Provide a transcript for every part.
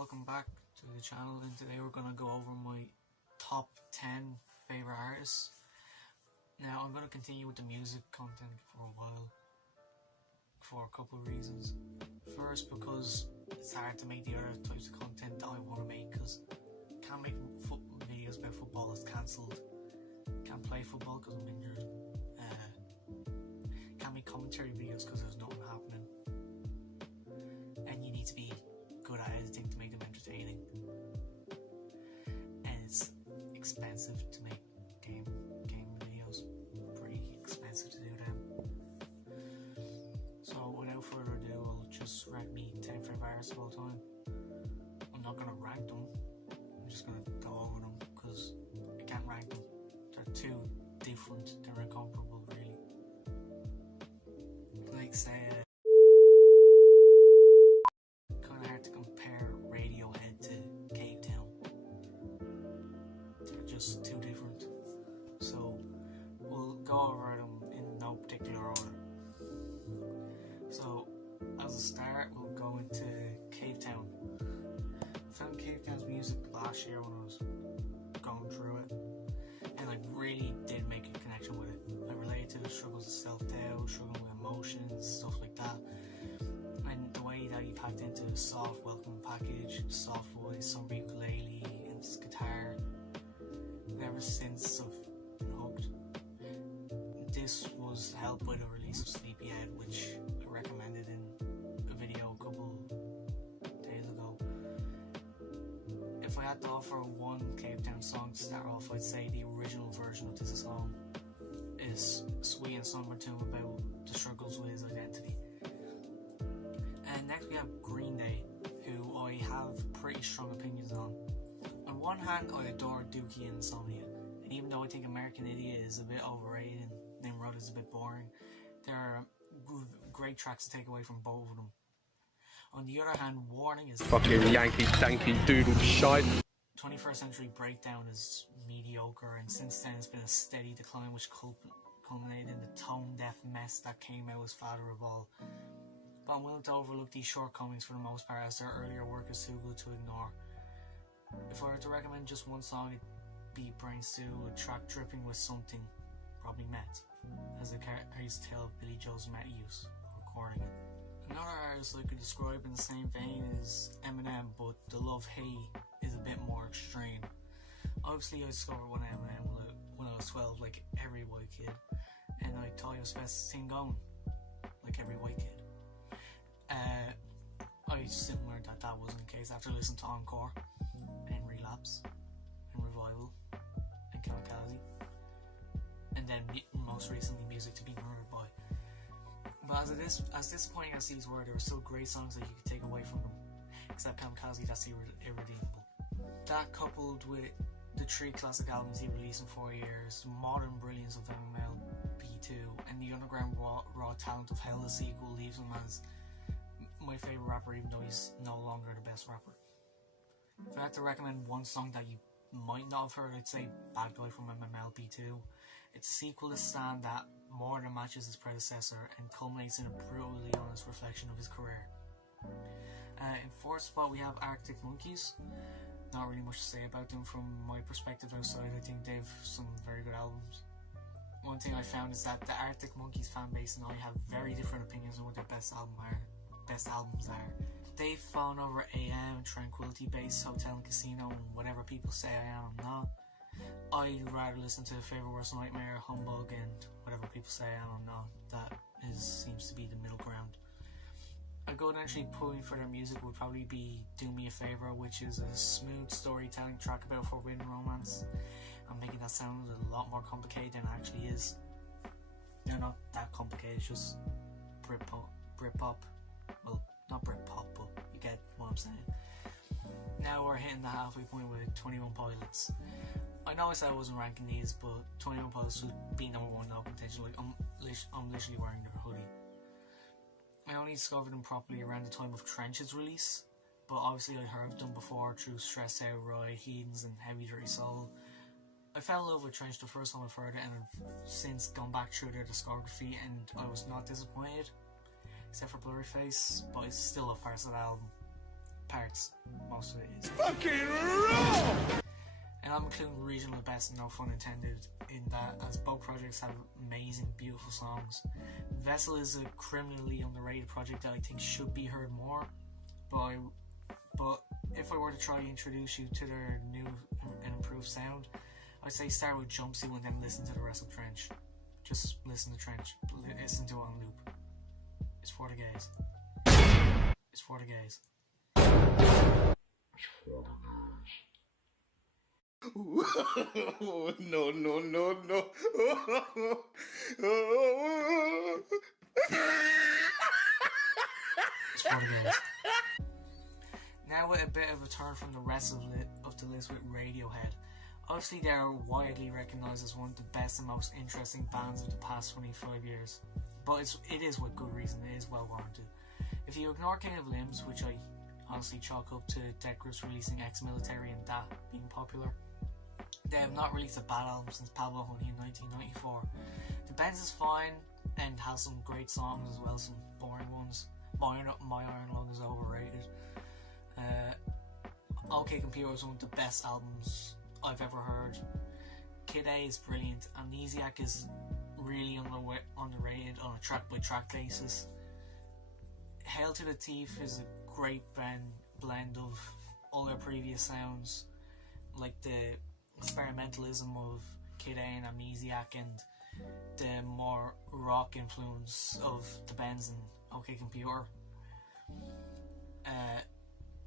welcome back to the channel, and today we're going to go over my top 10 favourite artists. Now I'm going to continue with the music content for a while for a couple of reasons. First, because it's hard to make the other types of content that I want to make, because can't make videos about football, it's cancelled. Can't play football because I'm injured. Can't make commentary videos because there's nothing happening. And you need to be good at editing to make them entertaining. And it's expensive to make game videos. Pretty expensive to do them. So without further ado, I'll just rank me 10 favourite artists of all time. I'm not going to rank them. I'm just going to go over them because I can't rank them. They're too different. They're incomparable, really. Like say, kind of hard to compare Radiohead to Cave Town. They're just too different. So we'll go over them in no particular order. So as a start, we'll go into Cave Town. I found Cave Town's music last year when I was going through it, and I really did make a connection with it. I related to the struggles of self-doubt, struggling with emotions, stuff like that. And the way that he packed into a soft, welcoming package, soft voice, somber ukulele, and his guitar. And ever since I've been hooked. This was helped by the release of Sleepyhead, which I recommended in a video a couple days ago. If I had to offer one Cave Town song to start off, I'd say the original version of this song is sweet and somber tune about the struggles with his identity. And next we have Green Day, who I have pretty strong opinions on. On one hand, I adore Dookie and Insomnia, and even though I think American Idiot is a bit overrated and Nimrod is a bit boring, there are great tracks to take away from both of them. On the other hand, Warning is fucking Yankee danky doodle shite. 21st Century Breakdown is mediocre, and since then it's been a steady decline, which culminated in the tone-deaf mess that came out as Father of All. But I'm willing to overlook these shortcomings for the most part, as their earlier work is too good to ignore. If I were to recommend just one song, it'd be Brain Stew, a track dripping with something, probably meth, as I used to tell Billy Joe's meth use recording it. Another artist I could describe in the same vein is Eminem, but the love-hate is a bit more extreme. Obviously I discovered one Eminem when I was 12, like every white kid, and I thought he was the best thing going, like every white kid. I soon learned that wasn't the case after listening to Encore and Relapse and Revival and Kamikaze, and then most recently Music to Be Murdered By. But as disappointing as these were, there were still great songs that you could take away from them, except Kamikaze, that's irredeemable. That coupled with the 3 classic albums he released in 4 years, the modern brilliance of MLB2, and the underground raw talent of Hell the sequel leaves him as my favourite rapper, even though he's no longer the best rapper. If I had to recommend one song that you might not have heard, I'd say Bad Guy from MLB2. It's a sequel to Stan that more than matches his predecessor and culminates in a brutally honest reflection of his career. In 4th spot we have Arctic Monkeys. Not really much to say about them from my perspective outside. I think they've some very good albums. One thing I found is that the Arctic Monkeys fan base and I have very different opinions on what their best albums are. They've fallen over AM, Tranquility Base, Hotel and Casino, and whatever people say I am, I'm not. I'd rather listen to Favourite Worst Nightmare, Humbug, and whatever people say I am, I'm not. That seems to be the middle ground. A good entry point for their music would probably be Do Me a Favour, which is a smooth storytelling track about forbidden romance. I'm making that sound a lot more complicated than it actually is. They're not that complicated, it's just Britpop. Well, not Britpop, but you get what I'm saying. Now we're hitting the halfway point with 21 Pilots. I know I said I wasn't ranking these, but 21 Pilots would be number 1 no contention. Like I'm literally wearing their hoodie. I only discovered them properly around the time of Trench's release, but obviously I'd heard of them before through Stressed Out, Riot, Heathens and Heavy Dirty Soul. I fell in love with Trench the first time I've heard it, and I've since gone back through their discography and I was not disappointed, except for Blurry Face, but it's still a farcical album. parts. Most of it is. Fucking raw! And I'm including regional at best, no fun intended in that, as both projects have amazing, beautiful songs. Vessel is a criminally underrated project that I think should be heard more, but if I were to try to introduce you to their new and improved sound, I'd say start with Jumpsuit and then listen to the rest of Trench. Just listen to Trench, listen to it on loop. It's for the gays. It's for the gays. No, no, no, no. It's for the gays. Now with a bit of a turn from the rest of the list with Radiohead. Obviously they are widely recognised as one of the best and most interesting bands of the past 25 years. But it is with good reason, it is well warranted. If you ignore King of Limbs, which I honestly chalk up to death groups releasing Ex-Military and that being popular, they have not released a bad album since Pablo Honey in 1994. The Benz is fine and has some great songs as well, some boring ones. My Iron Lung is overrated. OK Computer is one of the best albums I've ever heard. Kid A is brilliant. Amnesiac is really underrated on a track by track basis. Hail to the Thief is a great blend of all their previous sounds, like the experimentalism of Kid A and Amnesiac and the more rock influence of the Benz and OK Computer.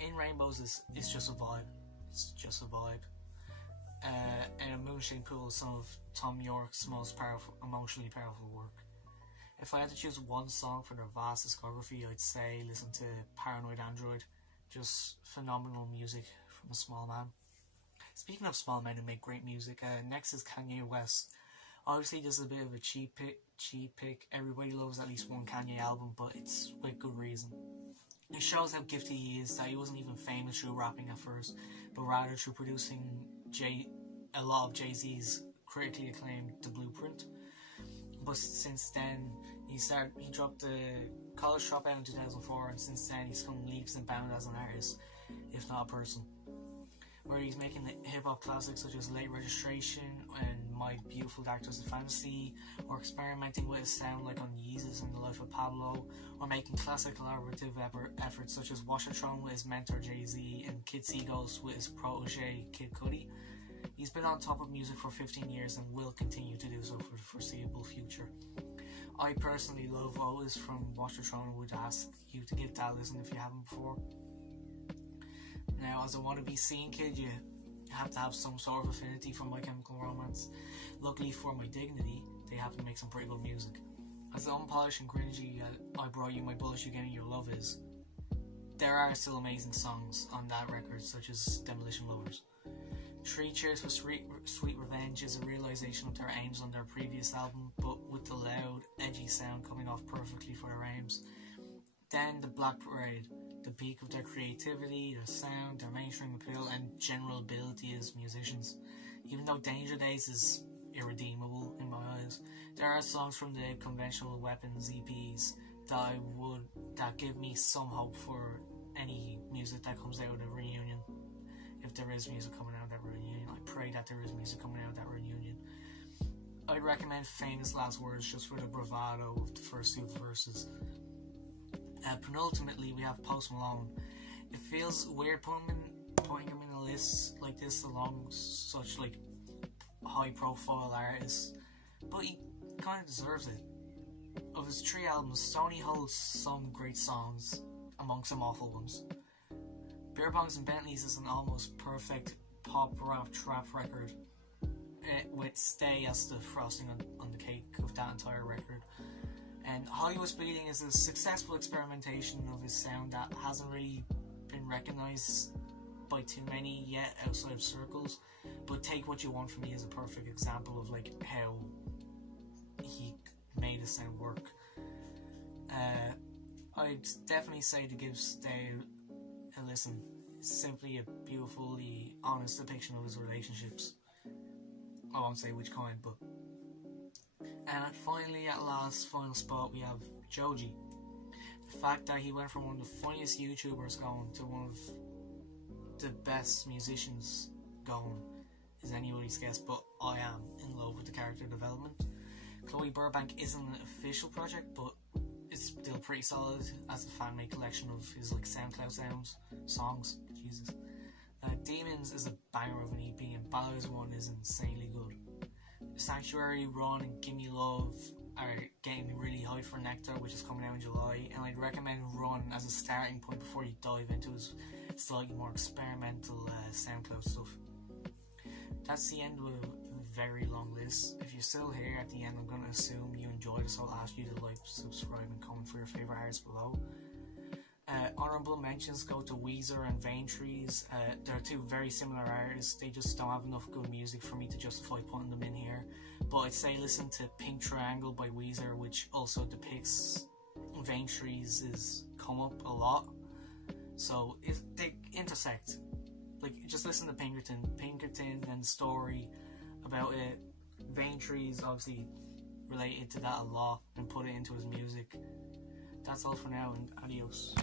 In Rainbows is just a vibe. It's just a vibe. And a Moonshine Pool is some of Tom York's most emotionally powerful work. If I had to choose one song for their vast discography, I'd say listen to Paranoid Android. Just phenomenal music from a small man. Speaking of small men who make great music, next is Kanye West. Obviously this is a bit of a cheap pick. Everybody loves at least one Kanye album, but it's with good reason. It shows how gifted he is, that he wasn't even famous through rapping at first, but rather through producing a lot of Jay-Z's critically acclaimed The Blueprint. But since then, he dropped the College Dropout in 2004, and since then he's come leaps and bounds as an artist, if not a person. Where he's making the hip-hop classics such as Late Registration and My Beautiful Dark Twisted Fantasy, or experimenting with a sound like on Yeezus and The Life of Pablo, or making classic collaborative efforts such as Washatron with his mentor Jay-Z and Kid Seagulls with his protege Kid Cudi. He's been on top of music for 15 years and will continue to do so for the foreseeable future. I personally love Otis from Washatron and would ask you to give that a listen if you haven't before. Now, as a wannabe scene kid, you have to have some sort of affinity for My Chemical Romance. Luckily for my dignity, they happen to make some pretty good music. As unpolished and cringy I Brought You My Bullets You Gave Me Your Love is, there are still amazing songs on that record, such as Demolition Lovers. Three Cheers for Sweet Revenge is a realisation of their aims on their previous album, but with the loud, edgy sound coming off perfectly for their aims. Then The Black Parade, the peak of their creativity, their sound, their mainstream appeal, and general ability as musicians. Even though Danger Days is irredeemable in my eyes, there are songs from the Conventional Weapons EPs that give me some hope for any music that comes out of the reunion. If there is music coming out of that reunion, I pray that there is music coming out of that reunion. I'd recommend Famous Last Words just for the bravado of the first two verses. Penultimately, we have Post Malone. It feels weird putting him in a list like this along such like high-profile artists, but he kind of deserves it. Of his 3 albums, Stoney holds some great songs among some awful ones. Beer Bongs and Bentleys is an almost perfect pop rap trap record, with Stay as the frosting on the cake of that entire record. And Hollywood's Bleeding is a successful experimentation of his sound that hasn't really been recognised by too many yet outside of circles, but Take What You Want From Me is a perfect example of like how he made the sound work. I'd definitely say to give Stay a listen. It's simply a beautifully honest depiction of his relationships. I won't say which kind, but... And finally, at last, final spot, we have Joji. The fact that he went from one of the funniest YouTubers going to one of the best musicians going is anybody's guess, but I am in love with the character development. Chloe Burbank isn't an official project, but it's still pretty solid as a fan-made collection of his like SoundCloud songs. Jesus. Demons is a banger of an EP, and Ballard's one is insanely good. Sanctuary, Run, and Gimme Love are getting me really hyped for Nectar, which is coming out in July, and I'd recommend Run as a starting point before you dive into his slightly more experimental SoundCloud stuff. That's the end of a very long list. If you're still here at the end, I'm going to assume you enjoyed it, so I'll ask you to like, subscribe, and comment for your favourite artists below. Honourable mentions go to Weezer and Veintrees. They're two very similar artists. They just don't have enough good music for me to justify putting them in here. But I'd say listen to Pink Triangle by Weezer, which also depicts Veintrees' come up a lot. So they intersect. Like, just listen to Pinkerton and the story about it. Veintrees obviously related to that a lot and put it into his music. That's all for now, and adios.